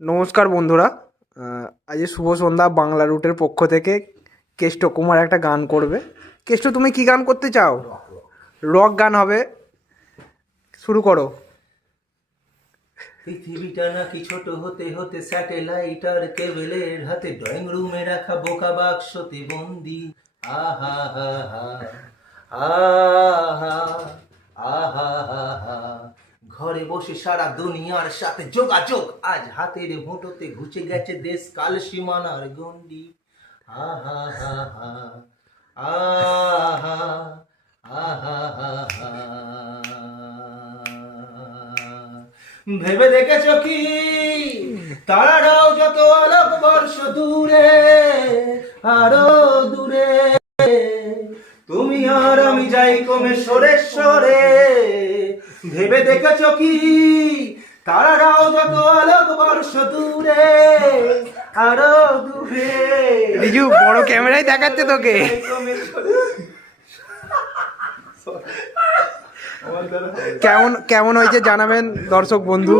নমস্কার বন্ধুরা। আজ শুভ সন্ধ্যা বাংলা রুটের পক্ষ থেকে কেষ্ট কুমার একটা গান করবে। কেষ্ট, তুমি কি গান করতে চাও? রক গান হবে, শুরু করো। পৃথিবীটা নাকি ছোট হতে হতে স্যাটেলাইট আর কেবলের হাতে ড্রয়িং রুমে রাখা বোকা বাক্সতে বন্দি। আহা হা হা আহা আহা হা হা ঘরে বসে সারা দুনিয়ার সাথে যোগাযোগ আজ হাতের মুঠোতে ঘুচে গেছে দেশ কাল সীমানার গন্ডি। আহা হা হা আহা আহা হা হা ভেবে দেখেছ কি তারাও যত আলোক বর্ষ দূরে আরো দূরে তুমি আর আমি যাই কমে সরে সরে। ভেবে দেখেছ কি তারাও যত আলোক বর্ষ দূরে আরো দূরে। রিজু, বড় ক্যামেরায় দেখাচ্ছে তোকে। কেমন কেমন হয়েছে জানাবেন দর্শক বন্ধু।